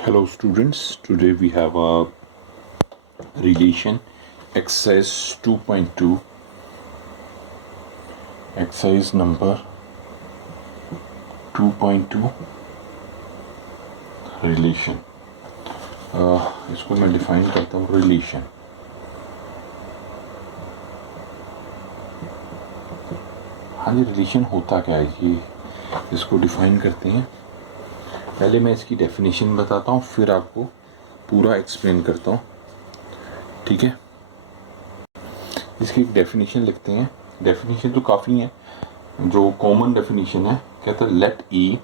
Hello students, today we have a relation exercise 2.2, exercise number 2.2 relation. इसको मैं define करता हूँ रिलेशन. हाँ जी, रिलेशन होता क्या है ये इसको डिफाइन करते हैं. पहले मैं इसकी डेफिनेशन बताता हूँ, फिर आपको पूरा एक्सप्लेन करता हूँ. ठीक है, इसकी एक डेफिनेशन लिखते हैं. डेफिनेशन तो काफ़ी है. जो कॉमन डेफिनेशन है, कहता है लेट ई,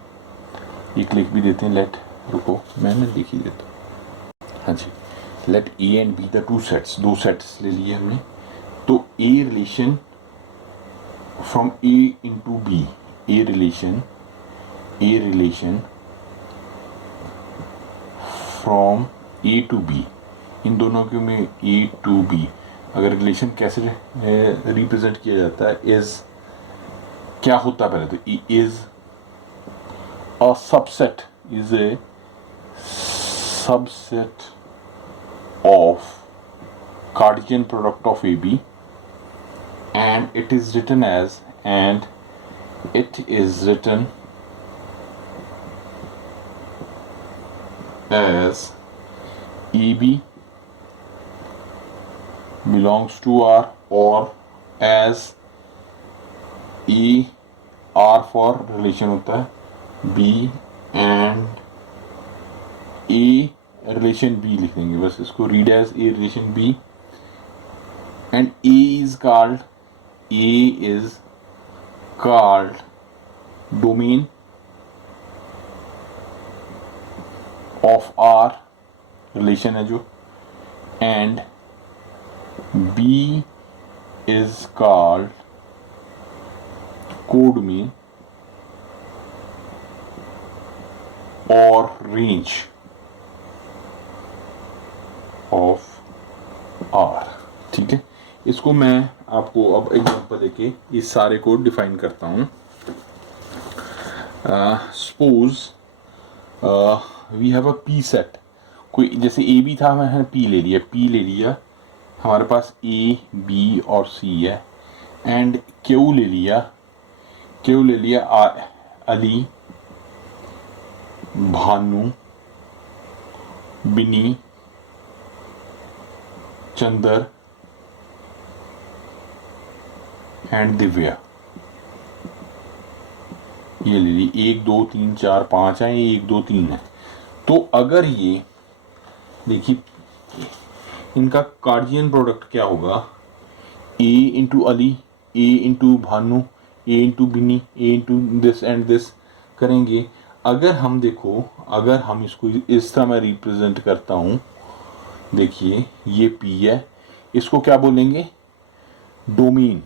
एक लिख भी देते हैं लेट, रुको मैंने लिख ही देता. हाँ जी, let A and B the two sets, दो सेट्स ले लिए हमने. तो a relation from A into B, a relation from A to B, इन दोनों के में ए टू बी. अगर रिलेशन कैसे रिप्रेजेंट किया जाता है, इज क्या होता है पहले तो, is a subset, is a subset of Cartesian product of AB, and it is written as EB belongs to R, or as E R for relation होता है B and A relation B लिख देंगे बस. इसको read as A relation B, and A is called domain of R relation है जो, and B is called codomain और range of R. ठीक है, इसको मैं आपको अब एग्जांपल लेके इस सारे को डिफाइन करता हूँ. Suppose we have a P set. कोई जैसे ए बी था, मैंने पी ले लिया, हमारे पास ए बी और सी है. एंड क्यू ले लिया अली, भानु, बिनी, चंदर एंड दिव्या. ये ले ली 1 2 3 4 5 है, ये 1 2 3 है. तो अगर ये देखिए, इनका कार्डियन प्रोडक्ट क्या होगा, ए into Ali, A into Bhanu, A into Binny, A into this and this करेंगे. अगर हम देखो, अगर हम इसको इस तरह मैं रिप्रेजेंट करता हूँ, देखिए ये पी है, इसको क्या बोलेंगे, डोमेन.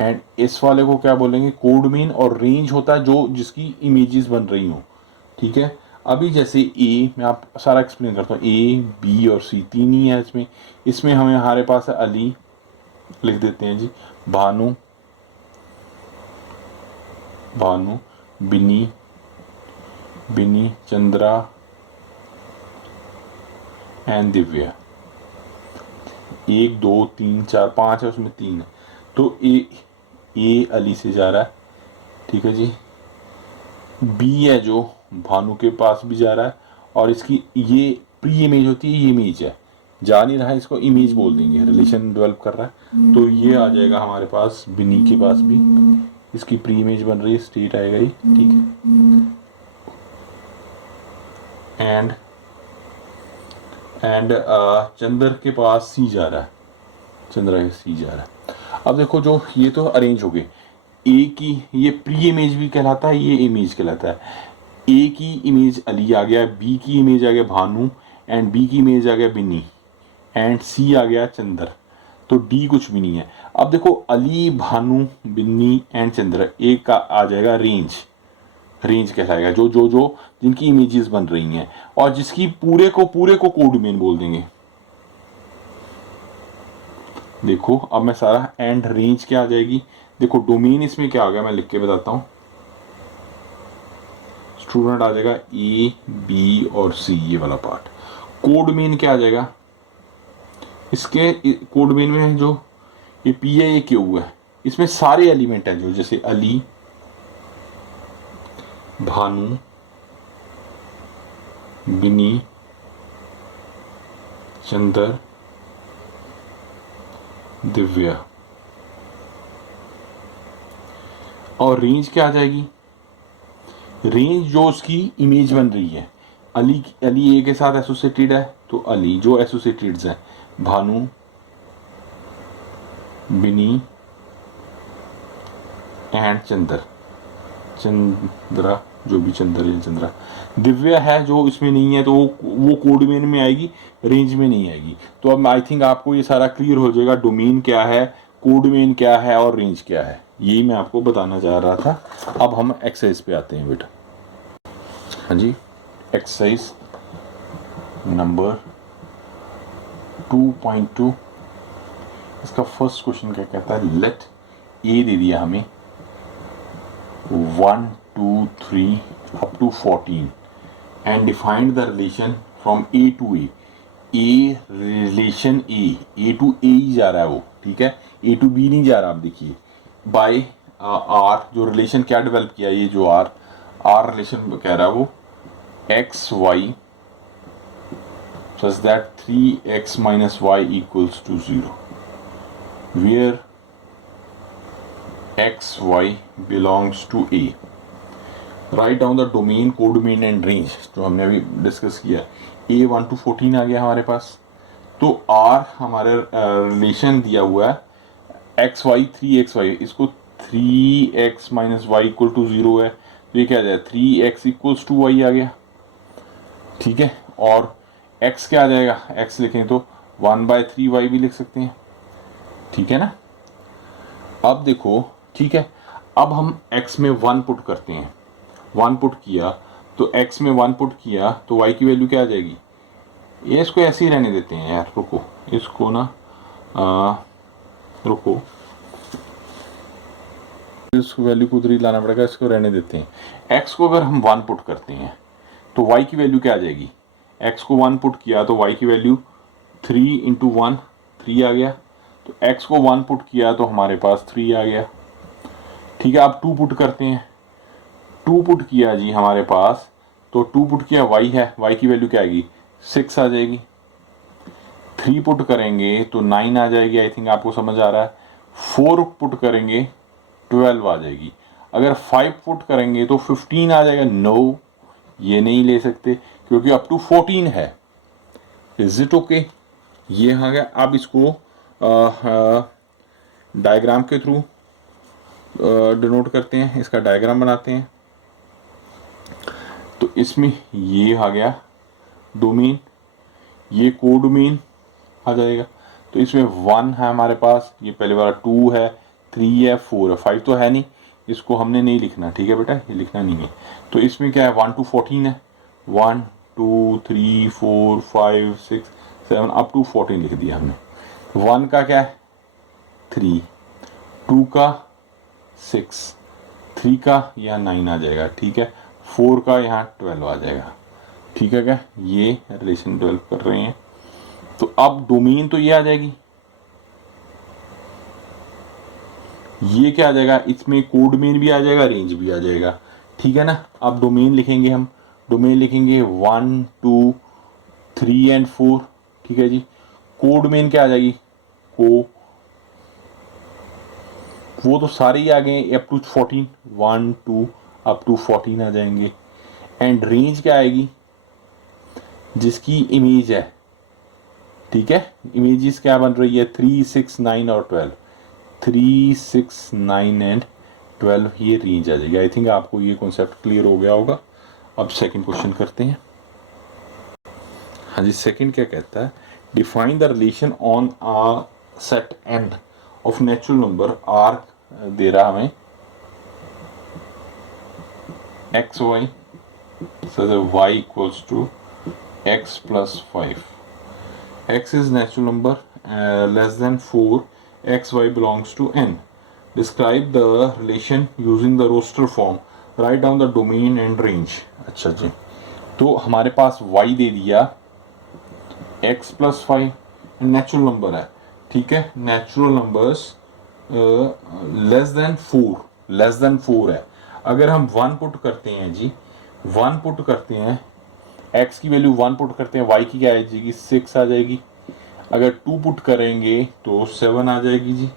एंड इस वाले को क्या बोलेंगे, कोडोमेन. और रेंज होता है जो जिसकी इमेजेस बन रही हो. ठीक है, अभी जैसे ए, मैं आप सारा एक्सप्लेन करता हूँ. ए बी और सी तीन ही है इसमें हमारे पास है अली, लिख देते हैं जी, भानु, बिनी, चंद्रा एंड दिव्या. 1 2 3 4 5 है, उसमें 3 है. तो ए अली से जा रहा है. ठीक है जी. बी है जो भानु के पास भी जा रहा है, और इसकी ये प्री इमेज होती है, ये इमेज है, जा नहीं रहा है, इसको इमेज बोल देंगे, रिलेशन डेवलप कर रहा है. तो ये आ जाएगा हमारे पास बिनी के पास भी, इसकी प्री इमेज बन रही है, स्टेट आएगा ये. ठीक है, एंड चंद्र के पास सी जा रहा है. अब देखो, जो ये तो अरेंज हो गए. ए की ये प्री इमेज भी कहलाता है, ये इमेज कहलाता है. ए की इमेज अली आ गया, बी की इमेज आ गया भानु, एंड बी की इमेज आ गया बिनी, एंड सी आ गया चंद्र. तो डी कुछ भी नहीं है. अब देखो, अली, भानु, बिन्नी एंड चंद्र, एक का आ जाएगा रेंज कहलाएगा, जो जो जो जिनकी इमेजेस बन रही हैं, और जिसकी पूरे को कोडोमेन बोल देंगे. देखो अब मैं सारा, एंड रेंज क्या आ जाएगी. देखो डोमेन इसमें क्या आ गया, मैं लिख के बताता हूँ. स्टूडेंट आ जाएगा ए बी और सी, ये वाला पार्ट। कोड मेन क्या आ जाएगा, इसके कोड मेन में जो ये पी है ये क्यू है, इसमें सारे एलिमेंट हैं जो जैसे अली, भानु, बिनी, चंदर, दिव्या। और रेंज क्या आ जाएगी, रेंज जो उसकी इमेज बन रही है, अली ए के साथ एसोसिएटेड है तो अली, जो एसोसिएटेड्स हैं भानु, बिनी एंड चंद्रा, जो भी चंद्र या चंद्रा। दिव्या है जो इसमें नहीं है तो वो कोड मेन में आएगी, रेंज में नहीं आएगी। तो अब आई थिंक आपको ये सारा क्लियर हो जाएगा, डोमेन क्या है, कोड मेन क्या है और रेंज क्या है, यही मैं आपको बताना चाह रहा था। अब हम एक्सरसाइज पे आते हैं बेटा। हाँ जी, एक्सरसाइज नंबर 2.2, इसका फर्स्ट क्वेश्चन क्या कहता है, लेट ए दे दिया हमें 1 2 3 up to 14 and defined the relation from A to A relation A to A ही जा रहा है वो, ठीक है, ए टू बी नहीं जा रहा। आप देखिए बाय आर, जो रिलेशन क्या डेवलप किया, ये जो आर रिलेशन कह रहा है वो x y such that 3x minus y equals to 0, where x, y belongs to A. Write down the domain, codomain and range, जो हमने अभी डिस्कस किया। A 1 to 14 आ गया हमारे पास, तो R हमारे रिलेशन दिया हुआ है x y 3x y, इसको 3x minus y equal to 0 है, तो ये क्या आ जाएगा 3x equals to y आ गया, ठीक है। और x क्या आ जाएगा, x लिखें तो 1/3y भी लिख सकते हैं, ठीक है ना। अब देखो, ठीक है, अब हम x में 1 पुट करते हैं, 1 पुट किया तो x में 1 पुट किया तो y की वैल्यू क्या आ जाएगी, ये इसको ऐसे ही रहने देते हैं यार, रुको इसको ना रुको, इसको वैल्यू को उधर ही लाना पड़ेगा, इसको रहने देते हैं। x को अगर हम 1 पुट करते हैं तो y की वैल्यू क्या आ जाएगी, x को 1 पुट किया तो y की वैल्यू 3 इंटू 1 3 आ गया, तो x को 1 पुट किया तो हमारे पास 3 आ गया, ठीक है। अब 2 पुट करते हैं, 2 पुट किया जी हमारे पास, तो 2 पुट किया y है, y की वैल्यू क्या आएगी 6 आ जाएगी। 3 पुट करेंगे तो 9 आ जाएगी, आई थिंक आपको समझ आ रहा है। 4 पुट करेंगे 12 आ जाएगी। अगर 5 पुट करेंगे तो 15 आ जाएगा। नो, ये नहीं ले सकते क्योंकि अप टू 14 है। इज इट ओके, ये आ गया। अब इसको डायग्राम के थ्रू डिनोट करते हैं, इसका डायग्राम बनाते हैं। तो इसमें ये आ गया डोमेन, ये कोडोमेन आ जाएगा। तो इसमें 1 है हमारे पास, ये पहले वाला 2 है, 3 है, 4 है, 5 तो है नहीं, इसको हमने नहीं लिखना, ठीक है बेटा, ये लिखना नहीं है। तो इसमें क्या है 1 to 14 है, 1 2 3 4 5 6 7 अप टू 14 लिख दिया हमने। 1 का क्या है 3, 2 का 6, 3 का यहाँ 9 आ जाएगा, ठीक है, 4 का यहाँ 12 आ जाएगा, ठीक है। क्या ये रिलेशन डेवलप कर रहे हैं। तो अब डोमेन तो ये आ जाएगी, ये क्या आ जाएगा, इसमें कोडमेन भी आ जाएगा, रेंज भी आ जाएगा, ठीक है ना। अब डोमेन लिखेंगे हम, डोमेन लिखेंगे 1 2 3 एंड 4, ठीक है जी। कोडमेन क्या आ जाएगी, वो तो सारे ही आ गए अप टू 14, 1 2 अप टू 14 आ जाएंगे। एंड रेंज क्या आएगी, जिसकी इमेज है, ठीक है, इमेजेस क्या बन रही है 3 6 9 और 12, 3 6 9 एंड 12, ये रेंज आ जाएगी। आई थिंक आपको ये कॉन्सेप्ट क्लियर हो गया होगा। अब सेकंड क्वेश्चन करते हैं। हाँ जी, सेकंड क्या कहता है, define the relation on a set N of natural number R, दे रहा हमें X Y, y equals to x plus 5. X is natural number less than 4, x y belongs to n. Describe the relation using the roster form. Write down the domain and range. अच्छा जी, तो हमारे पास y दे दिया x plus 5, natural number है, ठीक है, natural numbers less than 4 है। अगर हम 1 पुट करते हैं जी, 1 पुट करते हैं, x की वैल्यू 1 पुट करते हैं, y की क्या आ जाएगी 6 आ जाएगी। अगर 2 पुट करेंगे तो 7 आ जाएगी जी,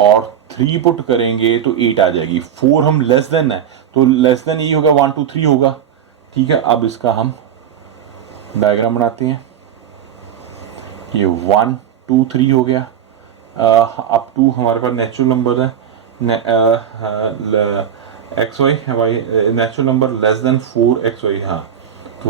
और 3 पुट करेंगे तो 8 आ जाएगी। 4 हम लेस देन है, तो लेस देन यही होगा 1 2 3 होगा, ठीक है। अब इसका हम डायग्राम बनाते हैं, ये 1 2 3 हो गया। अब 2 हमारे पास नेचुरल नंबर है, x y natural number less than 4 x y, हाँ, तो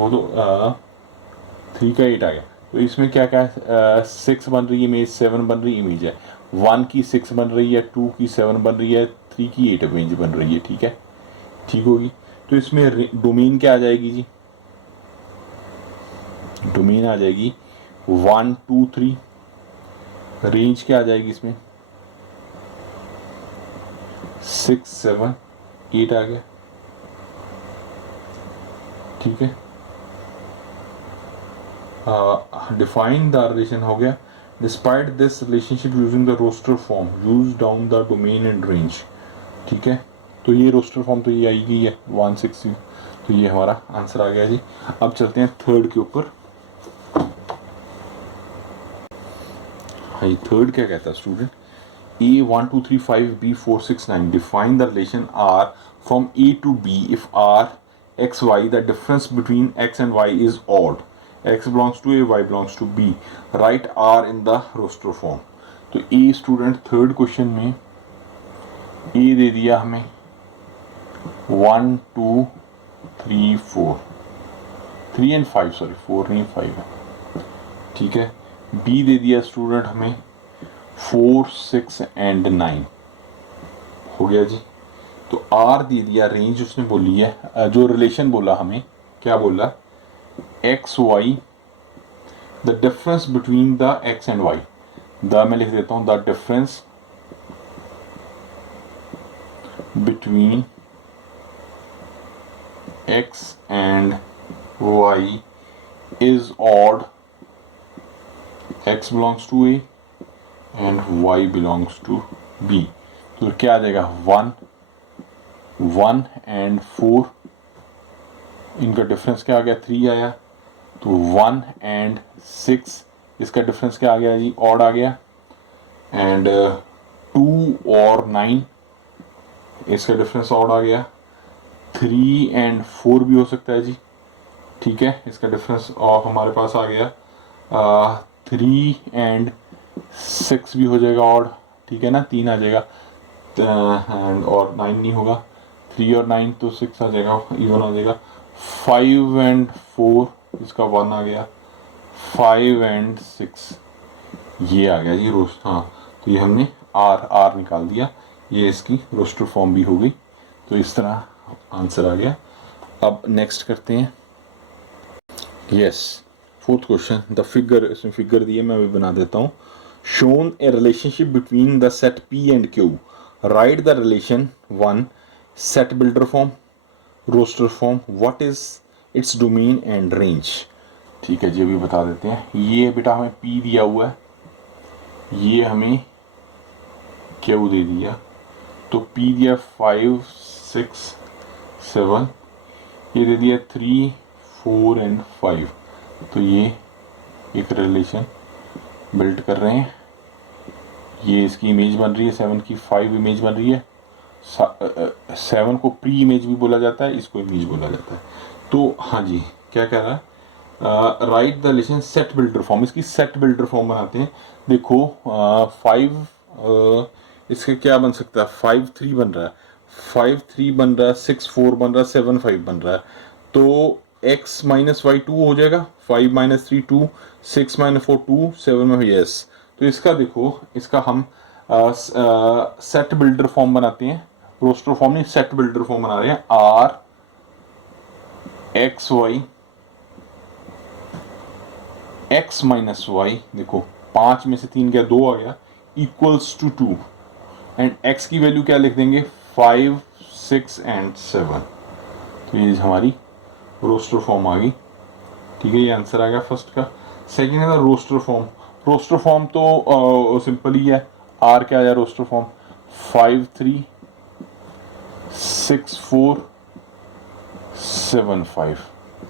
3 का 8 आ गया। तो इसमें क्या क्या है, 6 बन रही है इमेज, 7 बन रही इमेज है, 1 की 6 बन रही है, 2 की 7 बन रही है, 3 की 8 इमेज बन रही है, ठीक है, ठीक होगी। तो इसमें डोमेन क्या आ जाएगी जी, डोमेन आ जाएगी 1 2 3, रेंज क्या आ जाएगी इसमें 6 7 8 आ गया, ठीक है। डिफाइन द रिलेशन हो गया, despite this relationship using the roster form use down the domain and range, ठीक है। तो ये रोस्टर फॉर्म तो ये आई गई है 160, तो ये हमारा आंसर आ गया जी। अब चलते हैं थर्ड के ऊपर। हाँ, थर्ड क्या कहता है student, A 1 2 3 5 B 4 6 9 define the relation R from A to B if R x y the difference between x and y is odd, x belongs to A, y belongs to B, write R in the roster form। तो A student third question में A दे दिया हमें 1 2 3 4 3 and 5, sorry 4 नहीं 5 है, ठीक है। B दे दिया student हमें 4 6 and 9 हो गया जी। तो R दे दिया, रेंज उसने बोली है, जो रिलेशन बोला हमें क्या बोला, x y the difference between the x and y, the मैं लिख देता हूं, the difference between x and y is odd, x belongs to A and y belongs to B। तो क्या आ जाएगा 1 and 4, इनका डिफरेंस क्या आ गया 3 आया, तो 1 and 6 इसका डिफरेंस क्या आ गया जी, ऑड आ गया, एंड 2 और 9 इसका डिफरेंस ऑड आ गया, 3 and 4 भी हो सकता है जी, ठीक है, इसका डिफरेंस ऑफ हमारे पास आ गया, 3 and 6 भी हो जाएगा ऑड, ठीक है ना, 3 आ जाएगा, एंड और 9 नहीं होगा, 3 और 9 तो 6 आ जाएगा, इवन आ जाएगा, 5 and 4 इसका 1 आ गया, 5 and 6 ये आ गया जी रोस्ट, हाँ, तो ये हमने आर निकाल दिया, ये इसकी रोस्टर फॉर्म भी हो गई। तो इस तरह आंसर आ गया। अब नेक्स्ट करते हैं, yes fourth question, the figure, इसमें फिगर दिए मैं अभी बना देता हूँ। Shown a relationship between the set P and Q, write the relation 1 set builder form roster form, what is its domain and range, ठीक है जी, अभी बता देते हैं। ये बेटा हमें पी दिया हुआ है, ये हमें क्यू दे दिया, तो पी दिया 5 6 7, ये दे दिया 3 4 एंड 5, तो ये एक रिलेशन बिल्ड कर रहे हैं, ये इसकी इमेज बन रही है 7 की, 5 इमेज बन रही है, 7 को प्री इमेज भी बोला जाता है, इसको इमेज बोला जाता है। तो हाँ जी, क्या कह रहा है, right the relation set builder form, इसकी सेट बिल्डर फॉर्म बनाते हैं। देखो 5 इसका क्या बन सकता है, 5 3 बन रहा है, 5 3 बन रहा है, 6 4 बन रहा है, 7 5 बन रहा है, तो x माइनस वाई 2 हो जाएगा, 5 माइनस 3 2, 6 माइनस 4 2, 7 में यस। तो इसका देखो, इसका हम सेट बिल्डर फॉर्म बनाते हैं, रोस्टर फॉर्म नहीं, सेट बिल्डर फॉर्म बना रहे हैं, R x y x minus y, देखो 5 में से 3 गया 2 आ गया, इक्वल्स टू 2, एंड x की वैल्यू क्या लिख देंगे 5 6 एंड 7, तो ये हमारी रोस्टर फॉर्म आ गई। ठीक है, ये आंसर आ गया फर्स्ट का। सेकंड है रोस्टर फॉर्म। रोस्टर फॉर्म तो सिंपल ही है। आर क्या आ जाए रोस्टर फॉर्म, 536475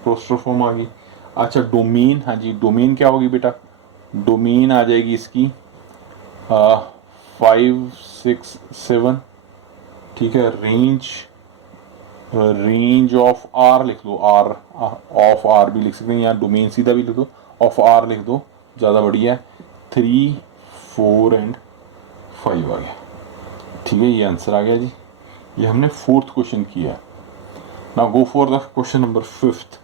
रोस्टर फॉर्म आ गई। अच्छा डोमेन, हाँ जी डोमेन क्या होगी बेटा, डोमेन आ जाएगी इसकी 567। ठीक है, रेंज ऑफ आर लिख लो, आर ऑफ आर भी लिख सकते हैं, या डोमेन सीधा भी लिख दो, ऑफ आर लिख दो, ज़्यादा बढ़िया है। 3 4 एंड 5 आ गया। ठीक है, ये आंसर आ गया जी। ये हमने फोर्थ क्वेश्चन किया। Now go for the question number fifth.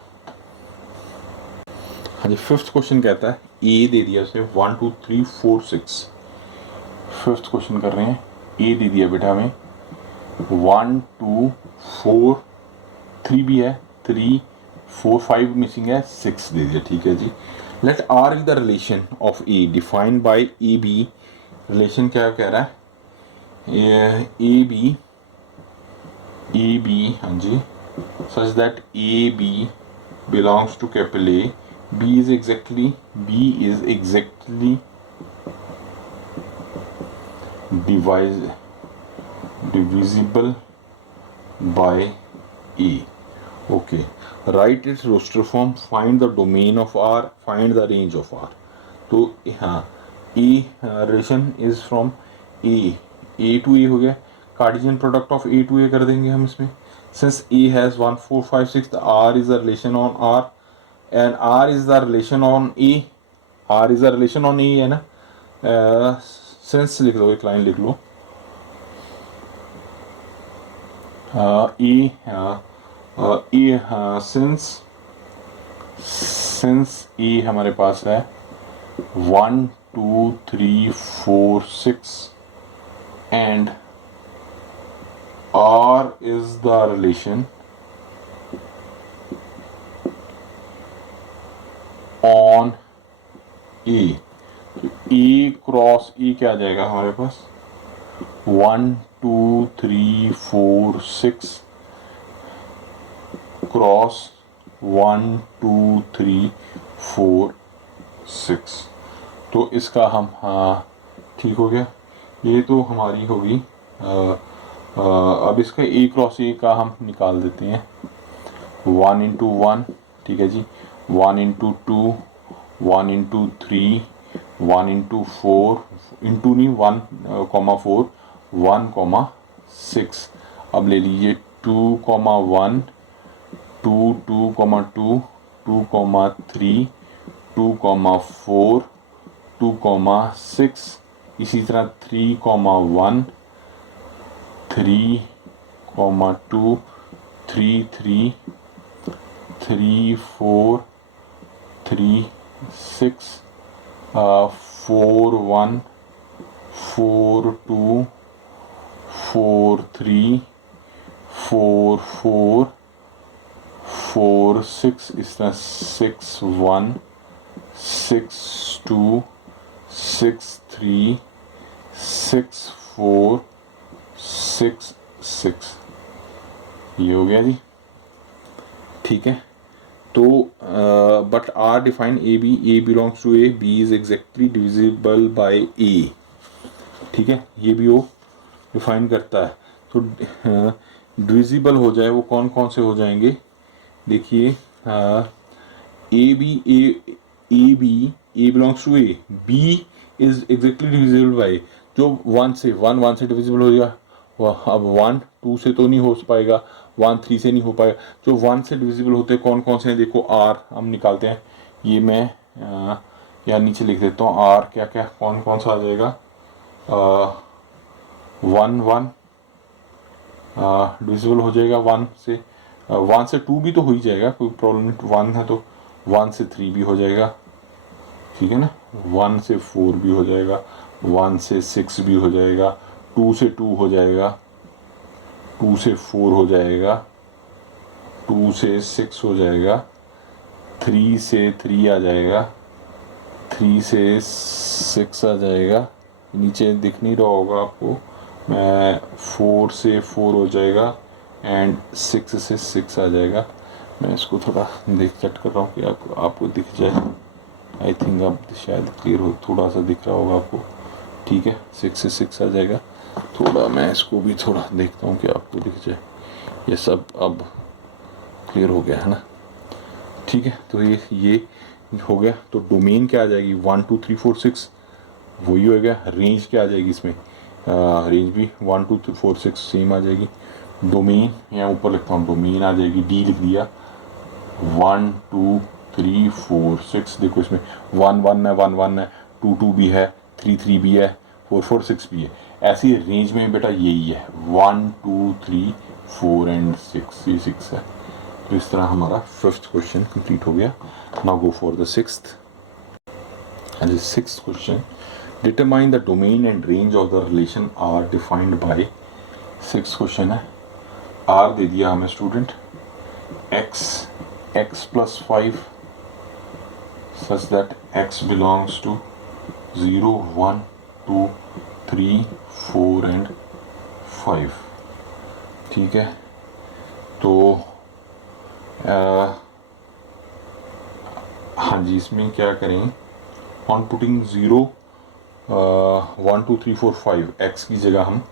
हाँ जी, फिफ्थ क्वेश्चन कहता है ए दे दिया उसे 1 2 3 4 6। फिफ्थ क्वेश्चन कर रहे हैं, ए दे दिया बेटा हमें 1 2 4 3 भी है, 3 4 5 मिसिंग है, 6 दे दिया। ठीक है जी। Let R is the relation of A defined by A B. Relation क्या कह रहा है, ए बी हाँ जी, such that A B belongs to capital A, B is exactly divisible by A. Okay, write its roster form, find the domain of R, find the range of R. तो हाँ A relation is from A to A हो गया, Cartesian product of A to A कर देंगे हम इसमें। Since A has 1 4 5 6, the R is the relation on R and R is the relation on A, R is the relation on A है ना। since लिख दो, एक लाइन लिख लो, since E हमारे पास है 1 2 3 4 6 and R is the relation on E, तो E cross E क्या आ जाएगा हमारे पास, 1 2 3 4 6 क्रॉस 1 2 3 4 6। तो इसका हम हाँ ठीक हो गया, ये तो हमारी होगी। अब इसका ए क्रॉस ए का हम निकाल देते हैं, 1 इंटू 1। ठीक है जी, 1 इंटू 2, 1 इंटू 3, 1 इंटू 4, इंटू नहीं 1 4, 1 6। अब ले लीजिए 2 1 2 2 2 2 3 2 4 2 6, इसी तरह 3 1 3 2 3 3 3 4 3 6 4 1 4 2 4 3 4 4 4 6, इस तरह 6 1 6 2 6 3 6 4 6 6, ये हो गया जी। ठीक है, तो but R define A belongs to A, B is exactly divisible by A. ठीक है, ये भी वो डिफाइन करता है। तो डिविजिबल हो जाए वो कौन कौन से हो जाएंगे, देखिए A belongs to A, B is exactly divisible by, जो 1 से डिविजिबल हो गया, अब 1 2 से तो नहीं हो पाएगा, 1 3 से नहीं हो पाएगा, जो 1 से डिविजिबल होते हैं कौन कौन से हैं, देखो आर हम निकालते हैं, ये मैं यहाँ नीचे लिख देता हूँ, आर क्या क्या कौन कौन सा आ जाएगा, 1 1 डिविजिबल हो जाएगा 1 से, 1 से 2 भी तो हो ही जाएगा, कोई प्रॉब्लम नहीं, 1 है तो 1 से 3 भी हो जाएगा। ठीक है ना, 1 से 4 भी हो जाएगा, 1 से 6 भी हो जाएगा, 2 से 2 हो जाएगा, 2 से 4 हो जाएगा, 2 से 6 हो जाएगा, 3 से 3 आ जाएगा, 3 से 6 आ जाएगा, नीचे दिख नहीं रहा होगा आपको, मैं 4 से 4 हो जाएगा, एंड 6 से 6 आ जाएगा। मैं इसको थोड़ा देख चेक कर रहा हूँ कि आपको दिख जाए। आई थिंक अब शायद क्लियर हो, थोड़ा सा दिख रहा होगा आपको। ठीक है, 6 से 6 आ जाएगा। थोड़ा मैं इसको भी थोड़ा देखता हूँ कि आपको दिख जाए। ये सब अब क्लियर हो गया है ना। ठीक है, तो ये हो गया। तो डोमेन क्या आ जाएगी, 1 2 3 4 6 वही हो गया। रेंज क्या आ जाएगी इसमें, रेंज भी 1 2 3 4 6 सेम आ जाएगी। डोमेन यहाँ ऊपर लिखता हूँ, डोमेन आ जाएगी, डी लिख दिया। 1 2 3 4 6, देखो इसमें 1 1 है, 1 1 है, 2 2 भी है, 3 3 भी है, 4 4 6 भी है। ऐसी रेंज में बेटा यही है, 1 2 3 4 एंड 6, ये 6 है। तो इस तरह हमारा फिफ्थ क्वेश्चन कंप्लीट हो गया। Now go for the sixth. हाँ जी, sixth question, determine the domain and range of the relation R defined by. Sixth question है, आर दे दिया हमें student, x plus 5 such that x belongs to 0 1 2 3 4 and 5। ठीक है, तो हाँ जी, इसमें क्या करें, ऑन पुटिंग 0 1 2 3 4 5, x की जगह हम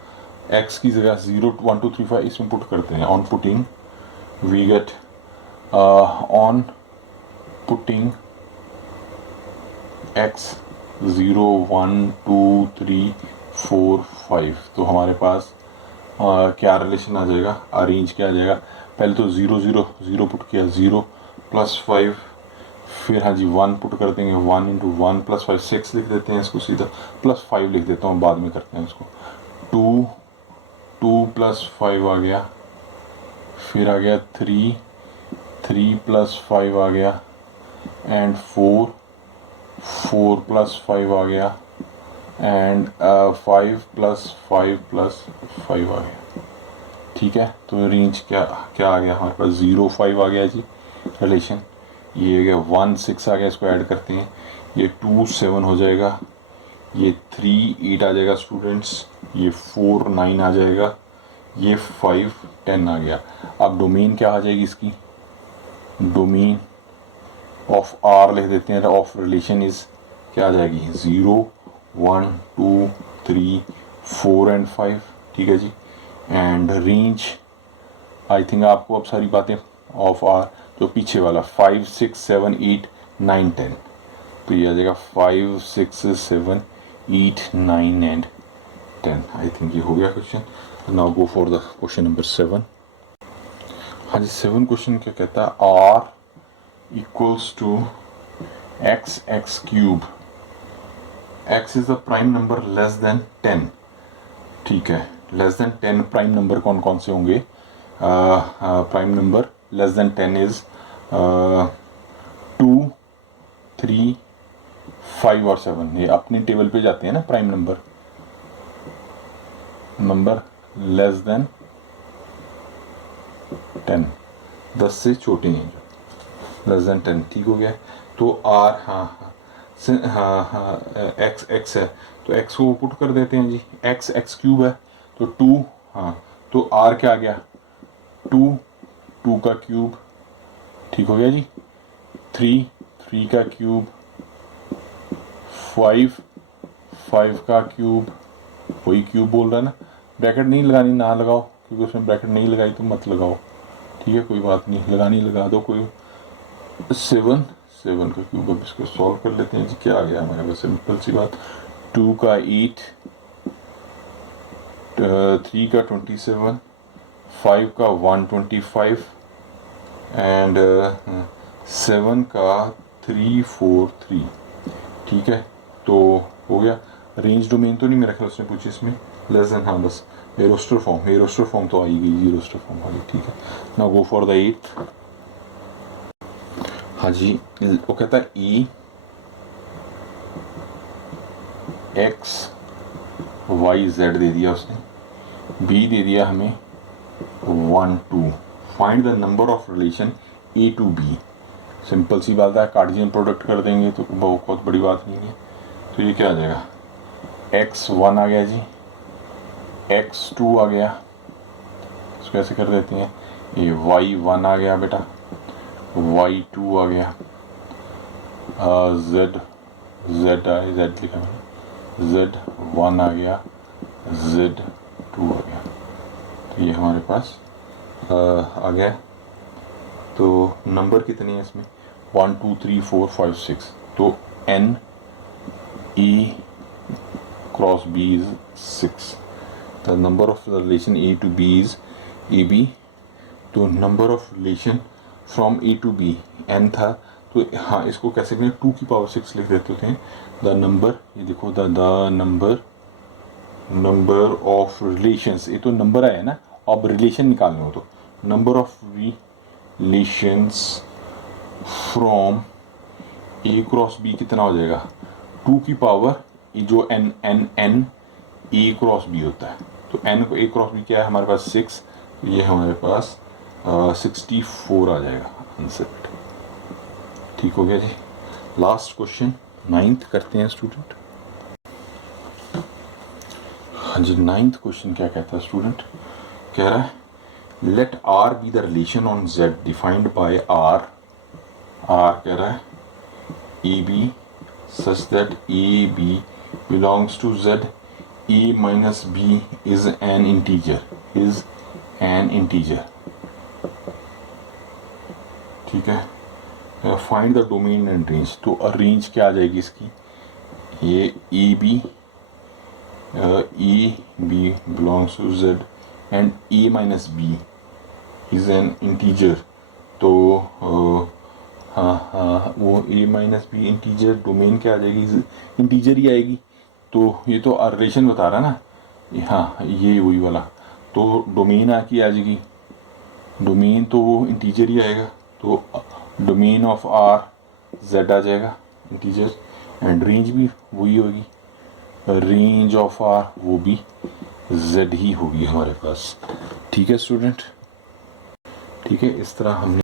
x की जगह 0 1 2 3 5 इसमें पुट करते हैं। On putting we get on putting x 0 1 2 3 4 5, तो हमारे पास क्या रिलेशन आ जाएगा, अरेंज क्या आ जाएगा। पहले तो 0 0 0 पुट किया, 0 प्लस 5, फिर हाँ जी 1 पुट कर देंगे, 1 इंटू 1 प्लस 5, 6 लिख देते हैं इसको सीधा, प्लस 5 लिख देता हूँ, बाद में करते हैं इसको। 2 2 प्लस 5 आ गया, फिर आ गया 3 3 प्लस 5 आ गया, एंड 4 4 प्लस 5 आ गया, एंड 5 प्लस 5 प्लस 5 आ गया। ठीक है, तो रेंज क्या क्या आ गया हमारे पास, 0 5 आ गया जी रिलेशन। ये आ गया 1 6 आ गया, इसको ऐड करते हैं, ये 2 7 हो जाएगा, ये 3 8 आ जाएगा स्टूडेंट्स, ये 4 9 आ जाएगा, ये 5 10 आ गया। अब डोमेन क्या आ जाएगी इसकी, डोमेन ऑफ आर लिख देते हैं, ऑफ रिलेशन इज क्या आ जाएगी, 0 1 2 3 4 एंड 5। ठीक है जी, एंड रेंज आई थिंक आपको अब सारी बातें ऑफ आर, जो पीछे वाला 5 6 7 8 9 10, तो ये आ जाएगा 5 6 7 8 9 एंड 10। आई थिंक ये हो गया क्वेश्चन। Now go for the question number 7। हाँ जी, 7 क्वेश्चन क्या कहता है, R equals to x x cube, x is the prime number less than 10। ठीक है, लेस देन 10 प्राइम नंबर कौन कौन से होंगे, prime number less than 10 is 2 3 5 और 7। ये अपनी टेबल पे जाते हैं ना, prime number, number less than 10, 10 से छोटे हैं जो, लेस देन 10। ठीक हो गया, तो आर हाँ एक्स एक्स है, तो एक्स को पुट कर देते हैं जी, एक्स एक्स क्यूब है, तो 2, हाँ तो आर क्या आ गया, 2 2 का क्यूब। ठीक हो गया जी, 3 3 का क्यूब, 5 5 का क्यूब, वही क्यूब बोल रहा है ना, ब्रैकेट नहीं लगानी ना लगाओ, क्योंकि उसमें ब्रैकेट नहीं लगाई तो मत लगाओ। ठीक है, कोई बात नहीं, लगानी लगा दो कोई। 7 7 का क्यूब, अब इसको सॉल्व कर लेते हैं जी, क्या आ गया हमारे पास, सिंपल सी बात, 2 का 8, 3 का 27, 5 का 125 एंड 7 का 343। ठीक है, तो हो गया। रेंज डोमेन तो नहीं मेरा ख्याल उसने पूछी इसमें, लेस देन, हाँ बस एरोस्टर फॉर्म तो आई गई, एरोस्टर फॉर्म आ गई। ठीक है, now go for the 8th। हाँ जी, वो कहता है ई एक्स वाई जेड दे दिया उसने, बी दे दिया हमें 1 2, find the number of relation A to B. Simple सी बात है, कार्टेशियन प्रोडक्ट कर देंगे तो बहुत बड़ी बात नहीं है। तो ये क्या आ जाएगा, x1 आ गया जी, x2 आ गया, उसको ऐसे कर देते हैं, ये y1 आ गया बेटा, y2 आ गया, z लिखा मैंने, z1 आ गया, z2 आ गया। तो ये हमारे पास आ गया। तो नंबर कितने हैं इसमें, 1 2 3 4 5 6, तो n e cross b is 6। The number of relation a to b is ab। तो number of relation from a to b n था, तो हाँ इसको कैसे लिखें, 2 की पावर 6 लिख देते थे। द नंबर, ये देखो द नंबर ऑफ रिलेशंस, ये तो नंबर आया ना, अब रिलेशन निकालने हो तो number of relations from A cross B कितना हो जाएगा, 2 की पावर जो n ए क्रॉस बी होता है, तो n को ए क्रॉस बी क्या है हमारे पास 6, तो ये हमारे पास 64 आ जाएगा आंसर। ठीक हो गया जी। लास्ट क्वेश्चन 9th करते हैं स्टूडेंट। हाँ जी, 9th क्वेश्चन क्या कहता है स्टूडेंट, कह रहा है let R be the relation on Z defined by R कह रहा है A B such that A B belongs to Z, A minus B is an integer, ठीक है। Find the domain and range, तो range क्या आ जाएगी इसकी, ये A B belongs to Z and A minus B is an integer, तो हाँ वो A minus B integer, domain क्या आ जाएगी, इंटीजर ही आएगी। तो ये तो रिलेशन बता रहा ना, हाँ ये वही वाला, तो डोमेन आ जाएगी, डोमेन तो वो इंटीजर ही आएगा, तो डोमेन ऑफ आर जेड आ जाएगा इंटीजर, एंड रेंज भी वही होगी, रेंज ऑफ आर वो भी जेड ही होगी हमारे पास। ठीक है स्टूडेंट, ठीक है। इस तरह हमने